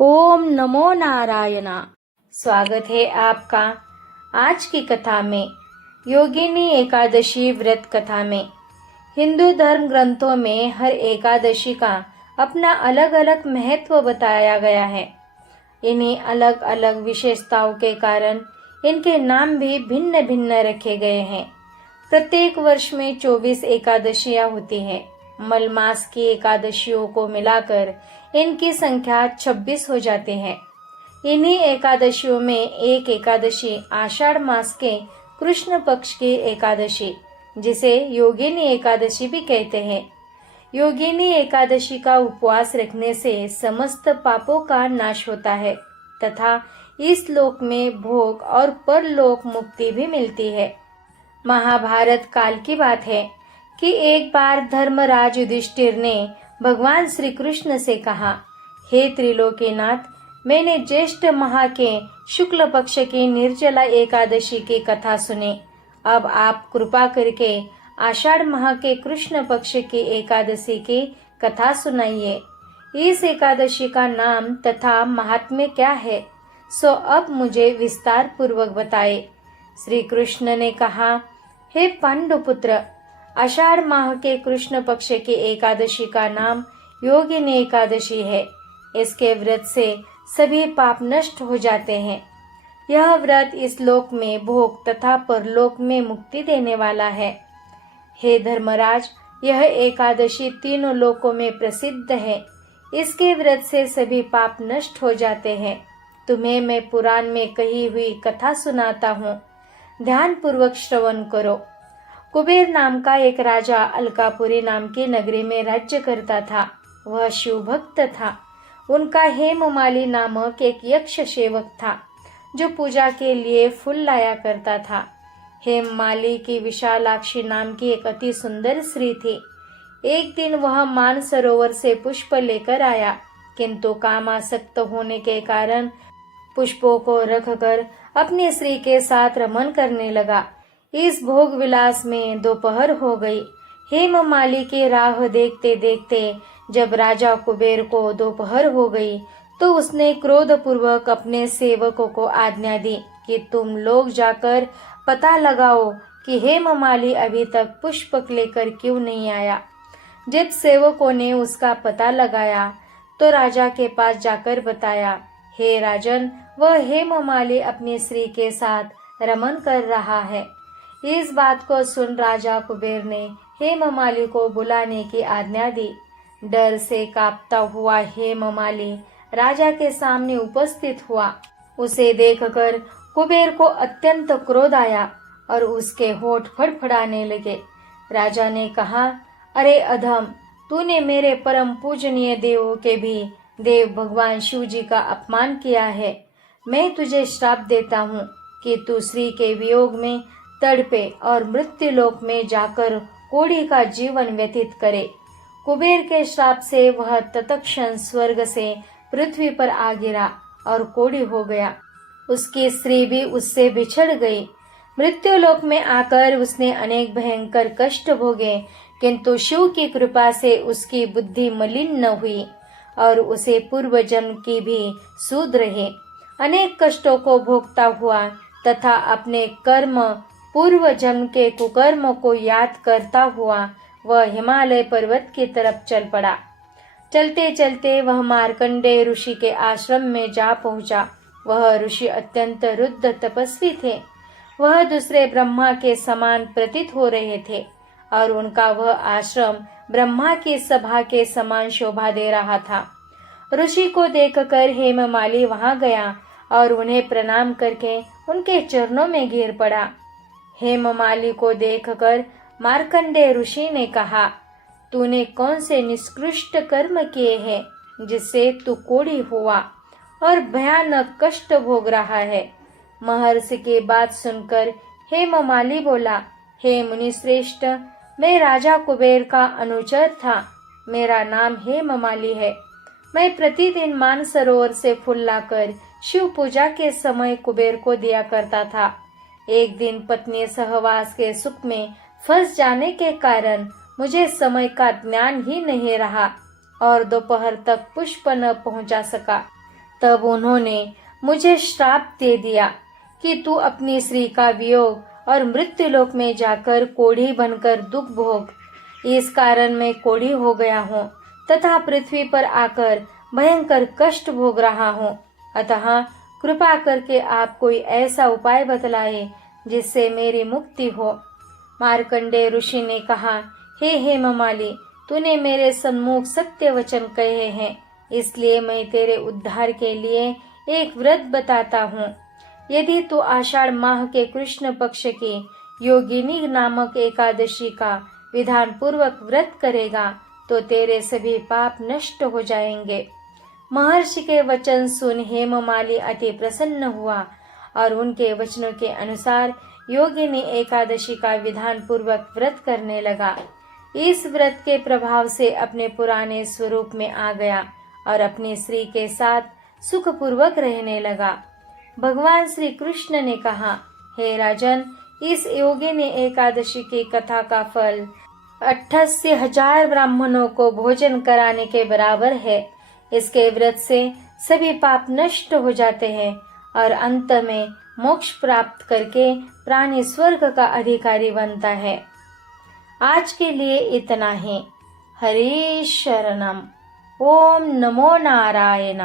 ओम नमो नारायणा। स्वागत है आपका आज की कथा में, योगिनी एकादशी व्रत कथा में। हिंदू धर्म ग्रंथों में हर एकादशी का अपना अलग अलग महत्व बताया गया है। इन्हीं अलग अलग विशेषताओं के कारण इनके नाम भी भिन्न भिन्न रखे गए हैं। प्रत्येक वर्ष में 24 एकादशियां होती हैं। मलमास की एकादशियों को मिलाकर इनकी संख्या 26 हो जाते हैं। इन्हीं एकादशियों में एक एकादशी आषाढ़ मास के कृष्ण पक्ष की एकादशी, जिसे योगिनी एकादशी भी कहते हैं। योगिनी एकादशी का उपवास रखने से समस्त पापों का नाश होता है तथा इस लोक में भोग और परलोक मुक्ति भी मिलती है। महाभारत काल की बात है कि एक बार धर्मराज युधिष्ठिर ने भगवान श्री कृष्ण से कहा, हे त्रिलोकीनाथ, मैंने ज्येष्ठ माह के शुक्ल पक्ष की निर्जला एकादशी की कथा सुनी। अब आप कृपा करके आषाढ़ माह के कृष्ण पक्ष की एकादशी की कथा सुनाइए। इस एकादशी का नाम तथा महात्म्य क्या है, सो अब मुझे विस्तार पूर्वक बताए। श्री कृष्ण ने कहा, हे पांडुपुत्र, आषाढ़ माह के कृष्ण पक्ष की एकादशी का नाम योगिनी एकादशी है। इसके व्रत से सभी पाप नष्ट हो जाते हैं। यह व्रत इस लोक में भोग तथा परलोक में मुक्ति देने वाला है। हे धर्मराज, यह एकादशी तीनों लोकों में प्रसिद्ध है। इसके व्रत से सभी पाप नष्ट हो जाते हैं। तुम्हें मैं पुराण में कही हुई कथा सुनाता हूँ, ध्यान पूर्वक श्रवण करो। कुबेर नाम का एक राजा अलकापुरी नाम की नगरी में राज्य करता था। वह शिव भक्त था। उनका हेममाली नामक एक यक्ष सेवक था, जो पूजा के लिए फूल लाया करता था। हेममाली की विशालाक्षी नाम की एक अति सुंदर स्त्री थी। एक दिन वह मानसरोवर से पुष्प लेकर आया, किंतु कामासक्त होने के कारण पुष्पों को रखकर अपनी स्त्री के साथ रमन करने लगा। इस भोग विलास में दोपहर हो गई। हेममाली की राह देखते देखते जब राजा कुबेर को दोपहर हो गई, तो उसने क्रोध पूर्वक अपने सेवकों को आज्ञा दी कि तुम लोग जाकर पता लगाओ कि हेममाली अभी तक पुष्प लेकर क्यों नहीं आया। जब सेवकों ने उसका पता लगाया तो राजा के पास जाकर बताया, हे राजन, वह हेममाली अपनी स्त्री के साथ रमन कर रहा है। इस बात को सुन राजा कुबेर ने हेममाली को बुलाने की आज्ञा दी। डर से कांपता हुआ हेममाली राजा के सामने उपस्थित हुआ। उसे देखकर कुबेर को अत्यंत क्रोध आया और उसके होठ फड़फड़ाने लगे। राजा ने कहा, अरे अधम, तूने मेरे परम पूजनीय देवों के भी देव भगवान शिव जी का अपमान किया है। मैं तुझे श्राप देता हूँ कि तू स्त्री के वियोग में तड़पे और मृत्यु लोक में जाकर कोढ़ी का जीवन व्यतीत करे। कुबेर के श्राप से वह तत्क्षण स्वर्ग से पृथ्वी पर आ गिरा और कोढ़ी हो गया। उसकी स्त्री भी उससे बिछड़ गई। मृत्यु लोक में आकर उसने अनेक भयंकर कष्ट भोगे, किंतु शिव की कृपा से उसकी बुद्धि मलिन न हुई और उसे पूर्व जन्म की भी सूद रहे। अनेक कष्टों को भोगता हुआ तथा अपने कर्म पूर्व जन्म के कुकर्मों को याद करता हुआ वह हिमालय पर्वत की तरफ चल पड़ा। चलते चलते वह मार्कंडेय ऋषि के आश्रम में जा पहुंचा। वह ऋषि अत्यंत रुद्ध तपस्वी थे। वह दूसरे ब्रह्मा के समान प्रतीत हो रहे थे और उनका वह आश्रम ब्रह्मा की सभा के समान शोभा दे रहा था। ऋषि को देखकर हेममाली वहां गया और उन्हें प्रणाम करके उनके चरणों में गिर पड़ा। हेममाली को देखकर मार्कंडेय ऋषि ने कहा, तूने कौन से निष्कृष्ट कर्म किए हैं जिससे तू कोढ़ी हुआ और भयानक कष्ट भोग रहा है। महर्षि की बात सुनकर हेममाली बोला, हे मुनिश्रेष्ठ, मैं राजा कुबेर का अनुचर था। मेरा नाम हेममाली है। मैं प्रतिदिन मानसरोवर से फूल लाकर शिव पूजा के समय कुबेर को दिया करता था। एक दिन पत्नी सहवास के सुख में फंस जाने के कारण मुझे समय का ज्ञान ही नहीं रहा और दोपहर तक पुष्प न पहुंचा सका। तब उन्होंने मुझे श्राप दे दिया कि तू अपनी स्त्री का वियोग और मृत्यु लोक में जाकर कोढ़ी बनकर दुख भोग। इस कारण मैं कोढ़ी हो गया हूँ तथा पृथ्वी पर आकर भयंकर कष्ट भोग रहा हूँ। अतः कृपा करके आप कोई ऐसा उपाय बतलाए जिससे मेरी मुक्ति हो। मार्कंडेय ऋषि ने कहा, हे हेममाली, तूने मेरे सम्मुख सत्य वचन कहे हैं, इसलिए मैं तेरे उद्धार के लिए एक व्रत बताता हूँ। यदि तू आषाढ़ माह के कृष्ण पक्ष की योगिनी नामक एकादशी का विधान पूर्वक व्रत करेगा तो तेरे सभी पाप नष्ट हो जाएंगे। महर्षि के वचन सुन हेममाली अति प्रसन्न हुआ और उनके वचनों के अनुसार योगिनी एकादशी का विधान पूर्वक व्रत करने लगा। इस व्रत के प्रभाव से अपने पुराने स्वरूप में आ गया और अपनी स्त्री के साथ सुखपूर्वक रहने लगा। भगवान श्री कृष्ण ने कहा, हे राजन, इस योगिनी एकादशी की कथा का फल 88,000 ब्राह्मणों को भोजन कराने के बराबर है। इसके व्रत से सभी पाप नष्ट हो जाते हैं और अंत में मोक्ष प्राप्त करके प्राणी स्वर्ग का अधिकारी बनता है। आज के लिए इतना ही। हरि शरणम। ओम नमो नारायण।